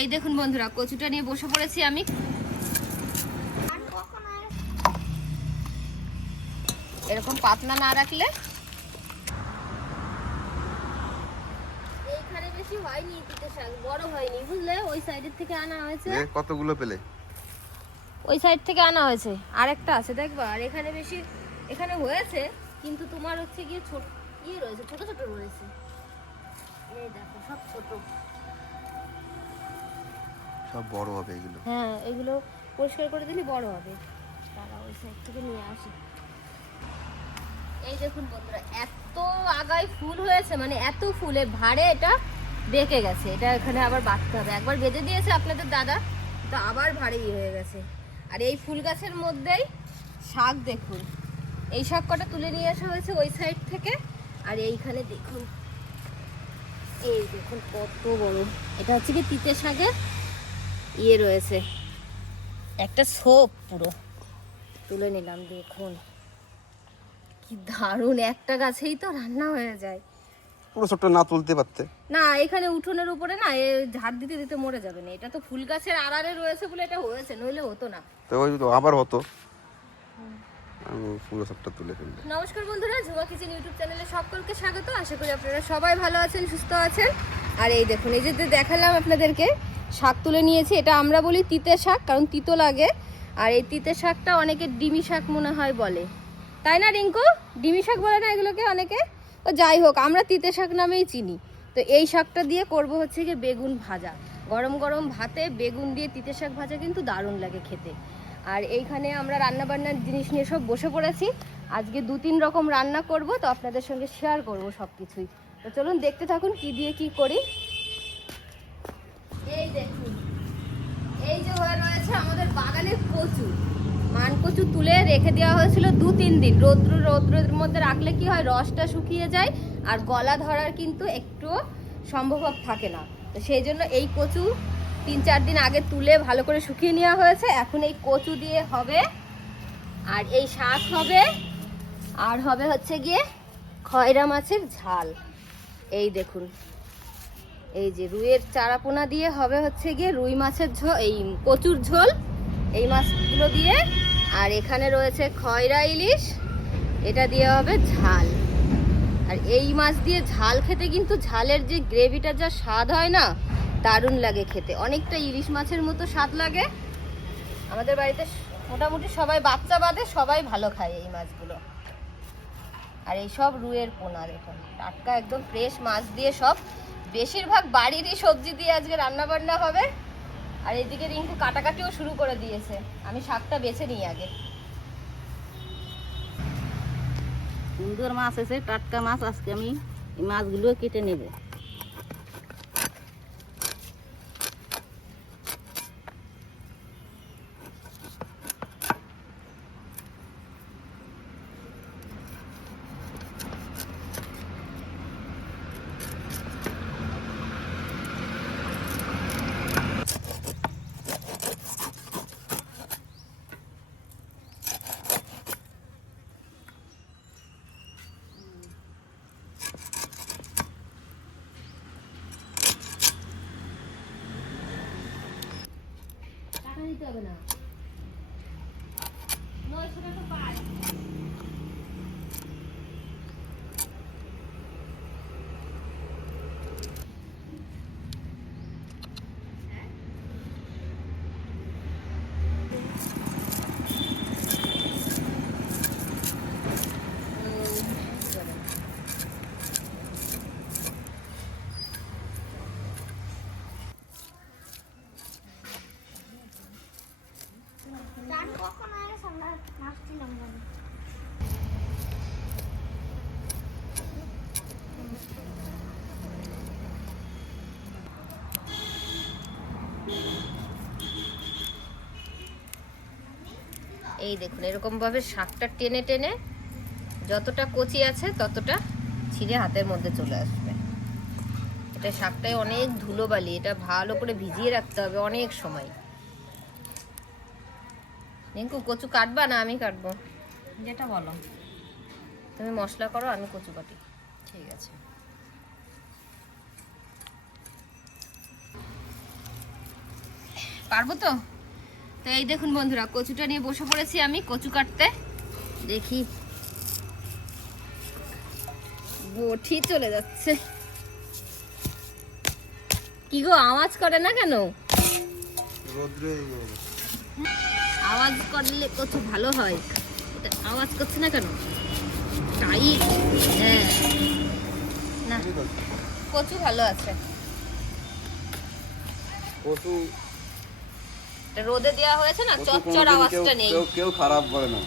এই দেখুন বন্ধুরা, কচুটা নিয়ে বসে পড়েছি আমি। এরকম পাতলা না রাখলে এইখানে বেশি হয়নি, তিতে শাক বড় হয়নি বুঝলে, ওই সাইডের থেকে আনা হয়েছে। কতগুলো পেলে? ওই সাইড থেকে আনা হয়েছে, আরেকটা আছে দেখবা। আর এখানে বেশি, এখানে হয়েছে কিন্তু তোমার হচ্ছে গিয়ে ছোট রয়েছে, ছোট ছোট রয়েছে। এই দেখো সব ছোট, সব বড় হবে এগুলো। হ্যাঁ এগুলো পরিষ্কার করে দিলে বড় হবে। তারা ওই সাইড থেকে নিয়ে আসে। এই দেখুন বন্ধুরা, এত আগায় ফুল হয়েছে, মানে এত ফুলে ভারে এটা বেঁকে গেছে। এটা এখানে আবার বাঁধতে হবে, একবার বেঁধে দিয়েছে আপনাদের দাদা, তো আবার ভারী হয়ে গেছে। আর এই ফুল গাছের মধ্যেই শাক দেখুন, এই শাক কটা তুলে নিয়ে আসা হয়েছে ওই সাইড থেকে। আর এইখানে দেখুন, এই দেখুন কত বড়, এটা হচ্ছে কি তিতে শাকের রয়েছে একটা ছোপ, পুরো তুলে নিলাম। দেখুন কি দারুণ, একটা গাছেই তো রান্না হয়ে যায়। পুরো ছোট না তুলতে পারতে না, এখানে উঠোনের উপরে না, ঝাড় দিতে দিতে মরে যাবে না। এটা তো ফুল গাছের আড়ারে রয়েছে বলে এটা হয়েছে, নইলে হতো না। তো ওই তো আবার হতো, আমি পুরো সবটা তুলে ফেলবো। নমস্কার বন্ধুরা, ঝুমা কিচেন ইউটিউব চ্যানেলে সকলকে স্বাগত। আশা করি আপনারা সবাই ভালো আছেন, সুস্থ আছেন। আর এই দেখুন, এই যে দেখালাম আপনাদেরকে, শাক তুলে নিয়েছি। এটা আমরা বলি তিতে শাক, কারণ তিতো লাগে। আর এই তিতে শাকটা অনেকে ডিমি শাক মনে হয় বলে, তাই না রিঙ্কু? ডিমি শাক বলে না এগুলোকে অনেকে? ও যাই হোক, আমরা তিতে শাক নামেই চিনি। তো এই শাকটা দিয়ে করব হচ্ছে গিয়ে বেগুন ভাজা। গরম গরম ভাতে বেগুন দিয়ে তিতে শাক ভাজা কিন্তু দারুণ লাগে খেতে। আর এইখানে আমরা রান্নাবান্নার জিনিস নিয়ে সব বসে পড়েছি। আজকে 2-3 রকম রান্না করব, তো আপনাদের সঙ্গে শেয়ার করব সব কিছুই। তো চলুন দেখতে থাকুন কি দিয়ে কি করি। এই দেখুন, এই যে হয়ে রয়েছে আমাদের বাগানের কচু। মান কচু তুলে রেখে দেওয়া হয়েছিল 2-3 দিন। রৌদ্রের মধ্যে রাখলে কি হয়, রসটা শুকিয়ে যায় আর গলা ধরার কিন্তু একটু সম্ভব থাকে না। তো সেই জন্য এই কচু 3-4 দিন আগে তুলে ভালো করে শুকিয়ে নেওয়া হয়েছে। এখন এই কচু দিয়ে হবে, আর এই শাক হবে, আর হবে হচ্ছে গিয়ে খয়রা মাছের ঝাল। এই দেখুন, এই যে রুইয়ের চারাপোনা দিয়ে হবে হচ্ছে গিয়ে রুই মাছের ঝোল, এই কচুর ঝোল এই মাছগুলো দিয়ে। আর এখানে রয়েছে খয়রা ইলিশ, এটা দিয়ে হবে ঝাল। আর এই মাছ দিয়ে ঝাল খেতে কিন্তু ঝালের যে গ্রেভিটা যা স্বাদ হয় না, দারুণ লাগে খেতে, অনেকটা ইলিশ মাছের মতো স্বাদ লাগে। আমাদের বাড়িতে মোটামুটি সবাই, বাচ্চা বাদে সবাই ভালো খায় এই মাছগুলো। আর এই সব রুইয়ের পোনা দেখুন, টাটকা একদম ফ্রেশ মাছ দিয়ে সব, বেশিরভাগ বাড়িরই সবজি দিয়ে আজকে রান্না বান্না হবে। আর এদিকে রিঙ্কু কাটাকাটিও শুরু করে দিয়েছে, আমি শাকটা বেছে নিই আগে। সুন্দর মাছ আছে, টাটকা মাছ। আজকে আমি এই মাছগুলো কেটে নেব। টাকা দিতে হবে না, 900 টাকা পায়। এই দেখুন, এরকম ভাবে শাকটা টেনে টেনে যতটা কচি আছে ততটা ছিঁড়ে হাতের মধ্যে চলে আসবে। এটা শাকটায় অনেক ধুলোবালি, এটা ভালো করে ভিজিয়ে রাখতে হবে অনেক সময়। রিঙ্কু, কচু কাটবা না আমি কাটবো? যেটা বলো। তুমি মশলা করো, আমি কচু কাটি। ঠিক আছে। পারবো তো? তো এই দেখুন বন্ধুরা, কচুটা নিয়ে বসে পড়েছি আমি কচু কাটতে। দেখি, বটি চলে যাচ্ছে। কি গো, আওয়াজ করে না কেন? আওয়াজ করলে কচু ভালো হয়, এটা আওয়াজ করছে না কেন? টাইট। হ্যাঁ, না কচু ভালো আছে। কচু রোদে দেওয়া হয়েছে না, চচ্চর আওয়াজটা নেই। কেউ খারাপ বলে না।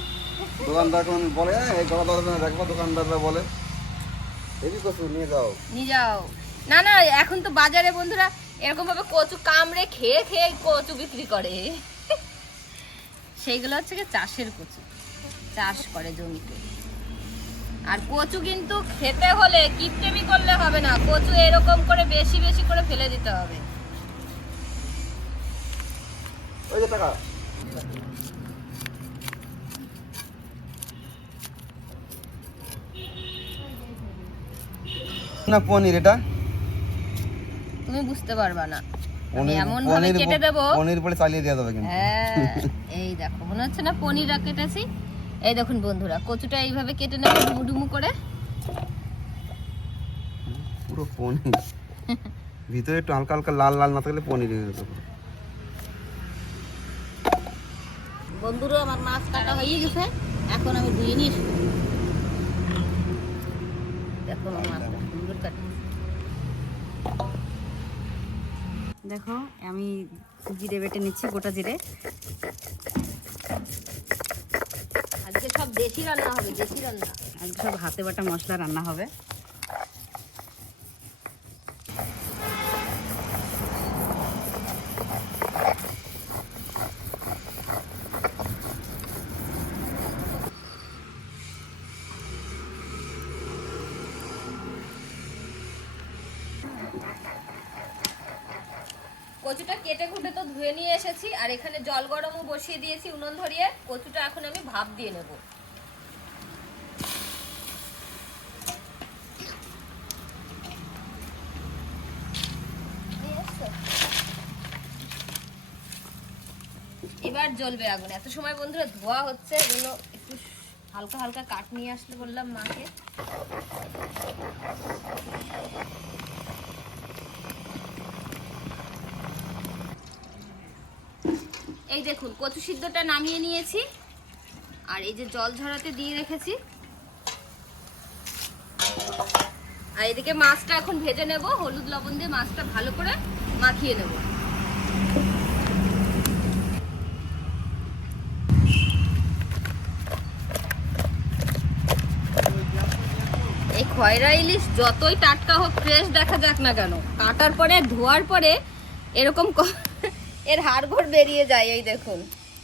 দোকানদার কোন বলে এই কথা বলবে না, দেখো দোকানদাররা বলে এই কচু নিয়ে যাও। না না, এখন তো বাজারে বন্ধুরা এরকম ভাবে কচু কামড়ে খেয়ে খেয়ে কচু বিক্রি করে। সেইগুলো হচ্ছে কি চাষের কচু, চাষ করে জমিতে। আর কচু কিন্তু খেতে হলে কিপটেমি করলে হবে না, কচু এরকম করে বেশি বেশি করে ফেলে দিতে হবে। ওই যে টাকা না পনির, এটা তুমি বুঝতে পারবা না, আমি এমন ভাবে কেটে দেব পনির পরে চালিয়ে দেওয়া যাবে কিন্তু। হ্যাঁ, এই দেখো মনে হচ্ছে না পনির কেটেছি। এই দেখুন বন্ধুরা, কচুটা এইভাবে কেটে নেব ডুমু ডুমু করে। পুরো পনির, ভিতরে একটু হালকা হালকা লাল লাল না থাকলে পনির হয়ে যেত। বন্ধুরা আমার মাছ কাটা হয়ে গেছে, এখন আমি ধুয়ে নিয়ে এসব। দেখো আমার মাছটা সুন্দর কাটা। দেখো আমি জিরে বেটে নিচ্ছি, গোটা জিরে। আজকে সব দেশি রান্না হবে, দেশি রান্না। আজকে সব হাতে বাটা মশলা রান্না হবে। কচুটা কেটে কুটে তো ধুয়ে নিয়ে এসেছি, আর এখানে জল গরমও বসিয়ে দিয়েছি উনুন ধরিয়ে। কচুটা এখন আমি ভাপ দিয়ে নেব। এবার জ্বলবে আগুন। এত সময় বন্ধুরা ধোয়া হচ্ছে, এগুলো একটু হালকা হালকা কাট নিয়ে আসতে বললাম মাকে। এই দেখুন কচু সিদ্ধটা নামিয়ে নিয়েছি, আর এই যে জল ঝরাতে দিয়ে রেখেছি। আর এদিকে মাছটা এখন ভেজে নেব, হলুদ লবণ দিয়ে মাছটা ভালো করে মাখিয়ে নেব। এই খয়রা ইলিশ যতই টাটকা হোক, ফ্রেশ দেখা যাক না কেন, কাটার পরে ধোয়ার পরে এরকম এর হাড়গোড় বেরিয়ে যায়। এই দেখুন,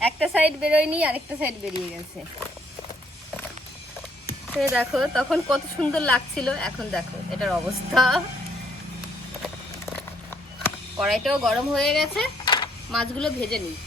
একটা সাইড বেরোয়নি, আরেকটা সাইড বেরিয়ে গেছে। দেখো তখন কত সুন্দর লাগছিল, এখন দেখো এটার অবস্থা। কড়াইটাও গরম হয়ে গেছে, মাছগুলো ভেজে নিই।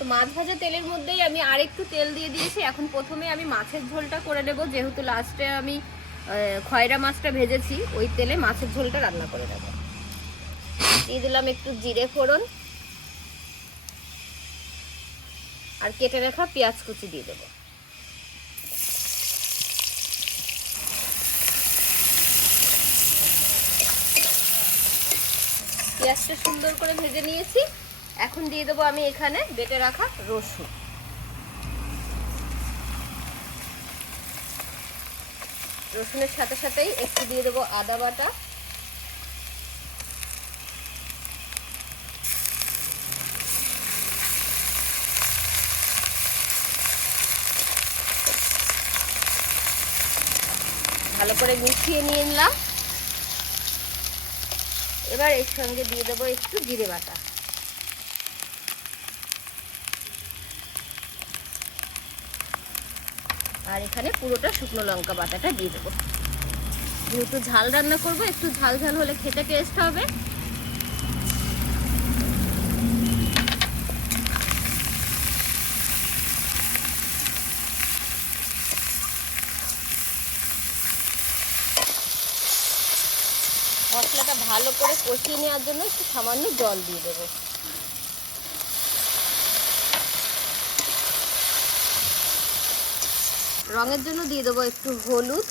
তো মাছ ভাজা তেলের মধ্যেই আমি আরেকটু তেল দিয়ে দিয়েছি। এখন প্রথমে আমি মাছের ঝোলটা করে নেব, যেহেতু লাস্টে আমি খয়রা মাছটা ভেজেছি, ওই তেলে মাছের ঝোলটা রান্না করে নেব। দিয়ে দিলাম একটু জিরে ফোড়ন, আর কেটে রাখা পেঁয়াজ কুচি দিয়ে দেবো। পেঁয়াজটা সুন্দর করে ভেজে নিয়েছি, এখন দিয়ে দেবো আমি এখানে বেটে রাখা রসুন। রসুনের সাথে সাথেই একটু দিয়ে দেবো আদা বাটা, ভালো করে মিশিয়ে নিয়ে নিলাম। এবার এর সঙ্গে দিয়ে দেবো একটু জিরে বাটা, আর এখানে পুরোটা শুকনো লঙ্কা বাটাটা দিয়ে দেবো। যেহেতু ঝাল রান্না করবো, একটু ঝাল ঝাল হলে খেতে টেস্ট হবে। মশলাটা ভালো করে কষিয়ে নেওয়ার জন্য একটু সামান্য জল দিয়ে দেবো। রঙের জন্য দিয়ে দেবো একটু হলুদ,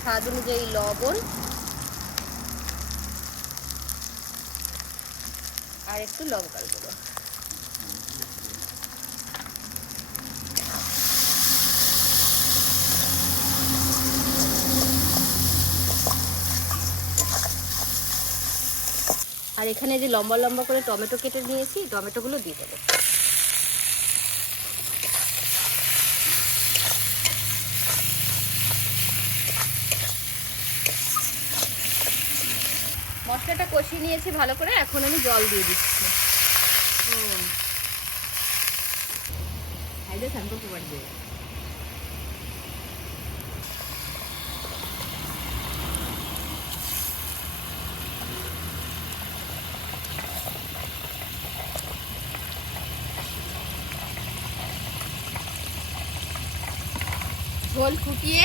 স্বাদ অনুযায়ী লবণ, আর একটু লঙ্কার গুঁড়ো। আর এখানে যে লম্বা লম্বা করে টমেটো কেটে নিয়েছি, টমেটোগুলো দিয়ে দেবো। মশলাটা কষিয়ে নিয়েছি ভালো করে, এখন আমি জল দিয়ে দিচ্ছি। ঝোল ফুটিয়ে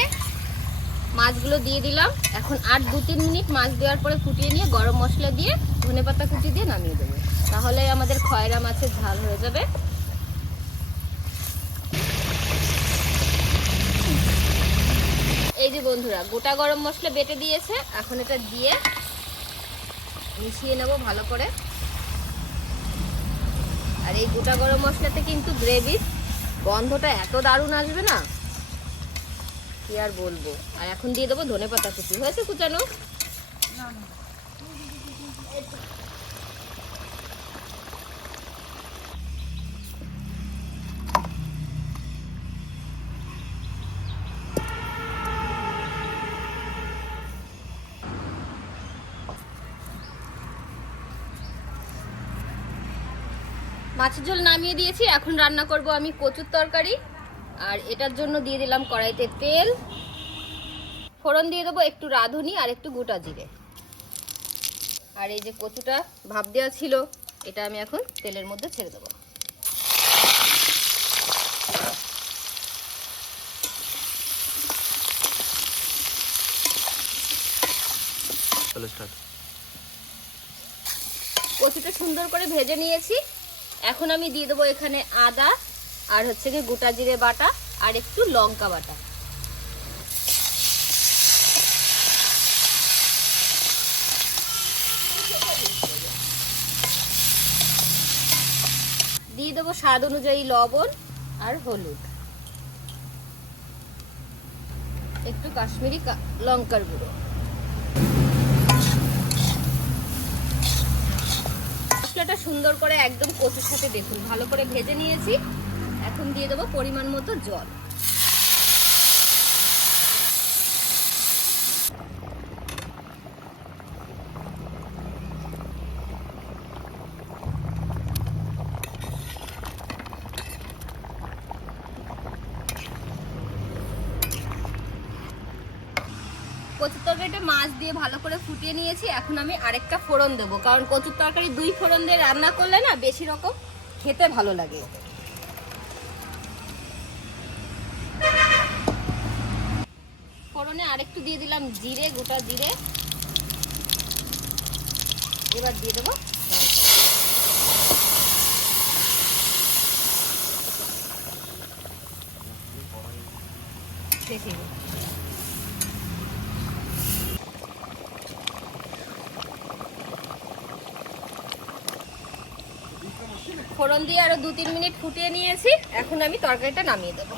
মাছগুলো দিয়ে দিলাম। এখন আর 2-3 মিনিট মাছ দেওয়ার পরে ফুটিয়ে নিয়ে গরম মশলা দিয়ে ধনেপাতা কুচি দিয়ে নামিয়ে দেবো। তাহলে আমাদের খয়রা মাছের ঝাল হয়ে যাবে। এই যে বন্ধুরা, গোটা গরম মশলা বেটে দিয়েছে, এখন এটা দিয়ে মিশিয়ে নেব ভালো করে। আর এই গোটা গরম মশলাতে কিন্তু গ্রেভির গন্ধটা এত দারুণ আসবে না, কি আর বলবো। আর এখন দিয়ে দেবো ধনেপাতা কুচি। হয়েছে কুচানো? মাছের ঝোল নামিয়ে দিয়েছি, এখন রান্না করব আমি কচুর তরকারি। আর এটার জন্য দিয়ে দিলাম কড়াইতে তেল, ফোড়ন দিয়ে দেবো একটু রাঁধুনি আর একটু গোটা জিরে। আর এই যে কচুটা ভাপ দেওয়া ছিল, এটা আমি এখন তেলের মধ্যে ছেড়ে দেবো। কচুটা সুন্দর করে ভেজে নিয়েছি, এখন আমি দিয়ে দেবো এখানে আদা আর হচ্ছে কি গোটা জিরে বাটা আর একটু লঙ্কা বাটা। দিয়ে দেবো স্বাদ অনুযায়ী লবণ আর হলুদ, একটু কাশ্মীরি লঙ্কার গুঁড়ো। মশলাটা সুন্দর করে একদম কচুর সাথে দেখুন ভালো করে ভেজে নিয়েছি। এখন দিয়ে দেবো পরিমাণ মতো জল। কচুর তরকারিটা মাছ দিয়ে ভালো করে ফুটিয়ে নিয়েছি, এখন আমি আরেকটা ফোড়ন দেবো, কারণ কচুর তরকারি 2 ফোড়ন দিয়ে রান্না করলে না বেশি রকম খেতে ভালো লাগে। ফোড়নে আরেকটু দিয়ে দিলাম জিরে, গোটা জিরে। এবার দিয়ে দেবো ফোড়ন দিয়ে আরো 2-3 মিনিট ফুটিয়ে নিয়েছি, এখন আমি তরকারিটা নামিয়ে দেবো।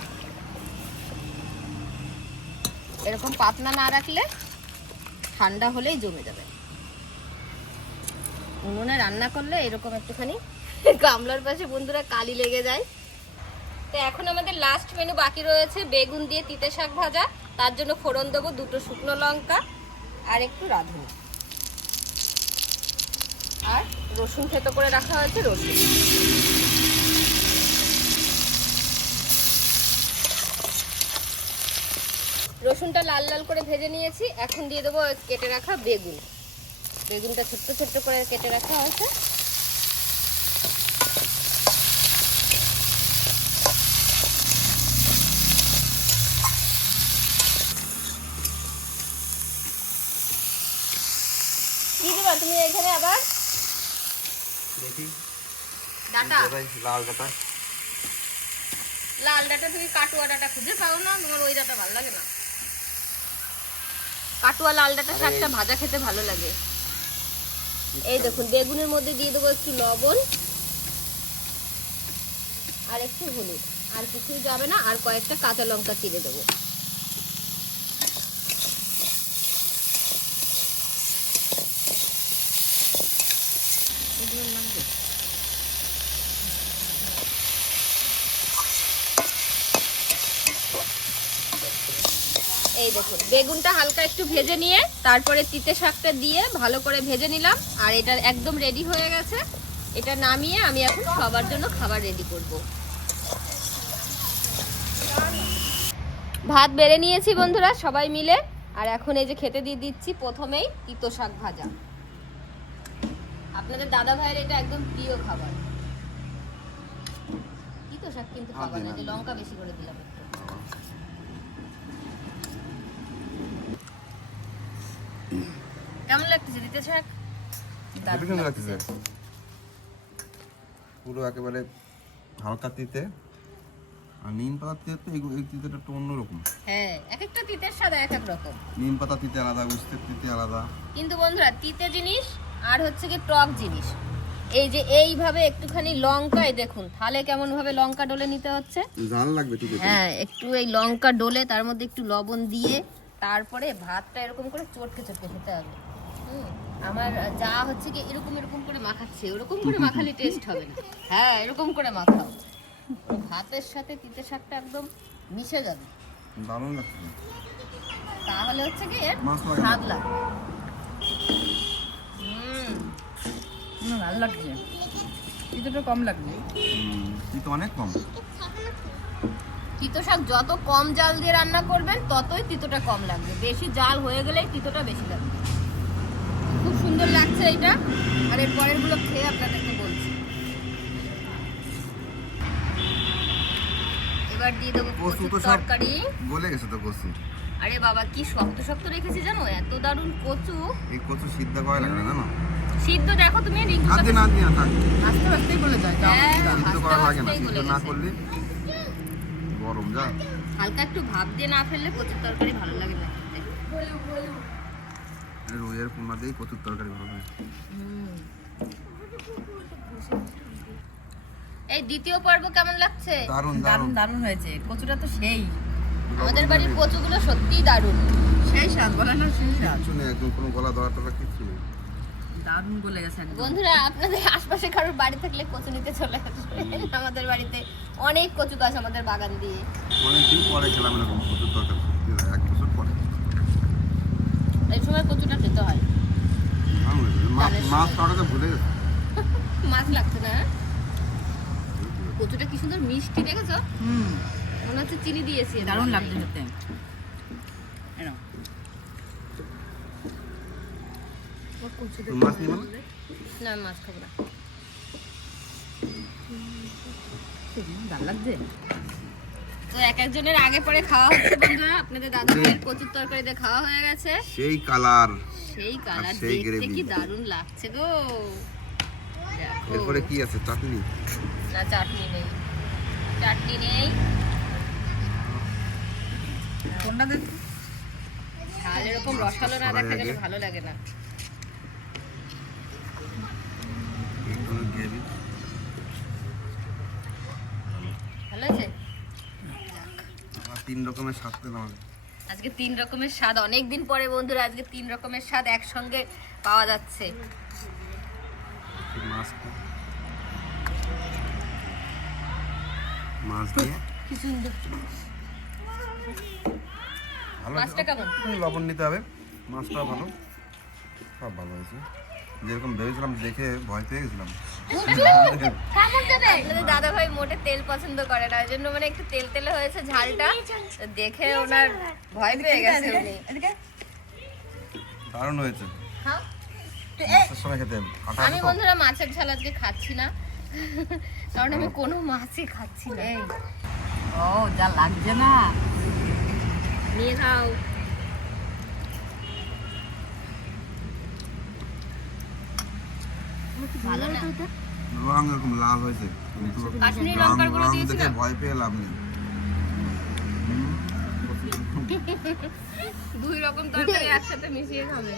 এরকম পাতলা না রাখলে ঠান্ডা হলেই জমে যাবে। উনুনে রান্না করলে এরকম একটুখানি গামলার পাশে বন্ধুরা কালি লেগে যায়। তো এখন আমাদের লাস্ট মেনু বাকি রয়েছে বেগুন দিয়ে তিতে শাক ভাজা। তার জন্য ফোড়ন দেবো 2টো শুকনো লঙ্কা আর একটু রাঁধুনি, আর রসুন থেতো করে রাখা হয়েছে রসুন। রসুনটা লাল লাল করে ভেজে নিয়েছি। এখন দিয়ে দেবো কেটে রাখা বেগুন। বেগুনটা ছোট্ট ছোট্ট করে কেটে রাখা হয়েছে। কি দেবা তুমি এখানে আবার? দেখি ডাটা, লাল ডাটা। লাল ডাটা তুমি কাটুয়া ডাটা খুঁজে পাও না? তোমার ওই ডাটা ভালো লাগে না? কাটুয়া লাল ডাটা শাকটা ভাজা খেতে ভালো লাগে। এই দেখুন বেগুনের মধ্যে দিয়ে দেবো একটু লবণ আর একটু হলুদ, আর কিছুই যাবে না। আর কয়েকটা কাঁচা লঙ্কা চিড়ে দেবো। এই দেখুন বেগুনটা হালকা একটু ভেজে নিয়ে তারপরে তিতে শাকটা দিয়ে ভালো করে ভেজে নিলাম। আর এটা একদম রেডি হয়ে গেছে। এটা নামিয়ে আমি এখন সবার জন্য খাবার রেডি করব। ভাত বেড়ে নিয়েছি বন্ধুরা সবাই মিলে। আর এখন এই যে খেতে দিয়ে দিচ্ছি প্রথমেই তিতো শাক ভাজা। আপনাদের দাদা ভাইয়ের এটা একদম প্রিয় খাবার। তিতো শাক কিন্তু খাবার না, যে লঙ্কা বেশি করে দিলাম একটু। কেমন লাগতেছে তিতে শাক? দারুণ লাগতেছে, পুরো একেবারে হালকা তিতে। আর নিম পাতা তিতে তো এই তিতেটা একটু অন্যরকম। হ্যাঁ, এক একটা তিতের স্বাদ এক এক রকম। নিম পাতা তিতে আলাদা, উস্তের তিতে আলাদা। কিন্তু বন্ধুরা তিতে জিনিস আর হচ্ছে কি টক জিনিস। এই যে এইভাবে একটুখানি লঙ্কায় দেখুন থালে কেমন ভাবে লঙ্কা ডলে নিতে হচ্ছে। ঝাল লাগবে তিতে। হ্যাঁ, একটু এই লঙ্কা ডলে তার মধ্যে একটু লবণ দিয়ে তারপরে ভাতটা এরকম করে চটকে চটকে খেতে হবে। আমার যা হচ্ছে কি এরকম এরকম করে মাখাচ্ছে, ওরকম করে মাখালে টেস্ট হবে না। হ্যাঁ, এরকম করে মাখাও, ভাতের সাথে তিতে শাকটা একদম মিশে যাবে। দারুণ লাগছে। তাহলে হচ্ছে কি এর মাছ লাগে স্বাদ লাগবে। ভালো লাগছে, তিতটা কম লাগছে। তিতো অনেক কম। তিতো শাক যত কম জাল দিয়ে রান্না করবেন ততই তিতোটা কম লাগবে। বেশি জাল হয়ে গেলেই তিতোটা বেশি লাগবে। খুব সুন্দর লাগছে এটা। আর এর পরের গুলো খেয়ে আপনাদেরকে বলছি। এবার দিয়ে দেবো কচু তো কচুর সব তরকারি। গলে গেছে তো কচু। আরে বাবা কি শক্ত শক্ত রেখেছি জানো, এত দারুণ কচু। এই কচু সিদ্ধ করা লাগে না জানো? সিদ্ধ দেখো তুমি রিঙ্কু না দিয়ে না দিয়ে থাক, আস্তে আস্তেই বলে যায়। হ্যাঁ, সিদ্ধ করা লাগে না। আস্তে সিদ্ধ আস্তেই না বলে করলে গরম যা। হালকা একটু ভাপ দিয়ে না ফেললে কচুর তরকারি ভালো লাগে না খেতে। রুইয়ের পোনা দিয়ে কচুর তরকারি ভালো হয়। এই দ্বিতীয় পর্ব কেমন লাগছে? দারুণ দারুণ দারুণ। দারুণ হয়েছে, কচুটা তো সেই আমাদের বাড়ির কচুগুলো সত্যিই দারুণ। সেই স্বাদ, বলে না সেই স্বাদ। কিচ্ছু নেই, একদম কোনো গলা ধরা টলা কিচ্ছু নেই। দারুণ বলে গেছে একদম। বন্ধুরা আপনাদের আশপাশে কারোর বাড়ি থাকলে কচু নিতে চলে আসবেন। আমাদের বাড়িতে অনেক কচু গাছ আমাদের বাগান দিয়ে। অনেকদিন পরে খেলাম এরকম কচুর তরকারি, 1 বছর পরে। এই সময় কচুটা খেতে হয়। দারুণ হয়েছে। মাছ খাওয়াটা ভুলে গেছে। মাছ লাগছে না? কচুটা কি সুন্দর মিষ্টি, দেখেছো? মনে হচ্ছে চিনি দিয়েছি। দারুণ লাগছে খেতে। মাছ নিয়ে বলো। না, মাছ খাবো না। ভালো লাগছে। তো এক একজনের আগে পরে খাওয়া হচ্ছে বন্ধুরা। আপনাদের দাদা ভাইয়ের কচুর তরকারিতে খাওয়া হয়ে গেছে। সেই কালার, সেই কালার সেই দেখতে gravy। কি দারুণ লাগছে গো। দেখো। এরপরে কি আছে? চাটনি? না, চাটনি নেই, চাটনি নেই। কোনটা দেখ? ঝাল এরকম রসালো না দেখা গেলে ভালো লাগে না। একটু গ্রেভি। ভালো আছে? 3 রকমের স্বাদ পেলাম। আজকে 3 রকমের স্বাদ, অনেক দিন পরে বন্ধুরা আজকে 3 রকমের স্বাদ একসঙ্গে পাওয়া যাচ্ছে। মাছ দিয়ে কি সুন্দর। ভালো মাছটা কেমন? একটু লবণ নিতে হবে, মাছটা ভালো, সব ভালো হয়েছে। যেরকম ভেবেছিলাম দেখে ভয় পেয়ে গেছিলাম। আপনাদের দাদা ভাই মোটে তেল পছন্দ করে না, ওই জন্য মানে একটু তেল তেলে হয়েছে ঝালটা, তো দেখে ওনার ভয় পেয়ে গেছে উনি। দারুণ হয়েছে, হ্যাঁ? মাছের সঙ্গে খেতে আটা আমি আছে তো। বন্ধুরা মাছের ঝাল আজকে খাচ্ছি না, কারণ আমি কোনো মাছই খাচ্ছি না। ও যা লাগছে না। নিয়ে খাও। ভালো না? রং এরকম লাল হয়েছে, কিন্তু কাশ্মীরি রং লঙ্কার গুঁড়ো রং দিয়েছি দেখে না? ভয় পেয়ে লাভ নেই। দুই রকম তরকারি একসাথে মিশিয়ে খাবে।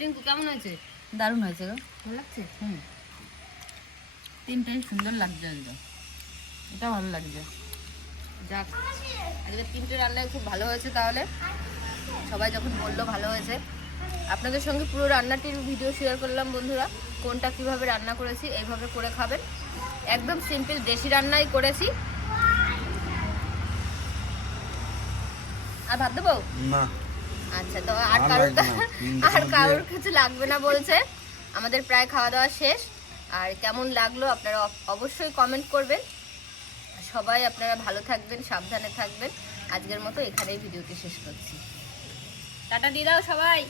রিঙ্কু কেমন হয়েছে? দারুণ হয়েছে গো। ভালো লাগছে? তিনটাই সুন্দর লাগছে একদম, এটা ভালো লাগছে। যাক, আজকে 3টে রান্নাই খুব ভালো হয়েছে। তাহলে সবাই যখন বললো ভালো হয়েছে, আপনাদের সঙ্গে পুরো রান্নাটির ভিডিও শেয়ার করলাম বন্ধুরা। কোনটা কিভাবে রান্না করেছি, এইভাবে করে খাবেন। একদম সিম্পল দেশি রান্নাই করেছি। আর ভাত দেবো? না, আচ্ছা, তো আর আর কারোর লাগবে না, আর কারোর কিছু লাগবে না বলছে। আমাদের প্রায় খাওয়া দাওয়া শেষ। আর কেমন লাগলো আপনারা অবশ্যই কমেন্ট করবেন। সবাই আপনারা ভালো থাকবেন, সাবধানে থাকবেন। আজকের মতো এখানেই ভিডিওটি শেষ করছি। টাটা দিয়ে দাও সবাই।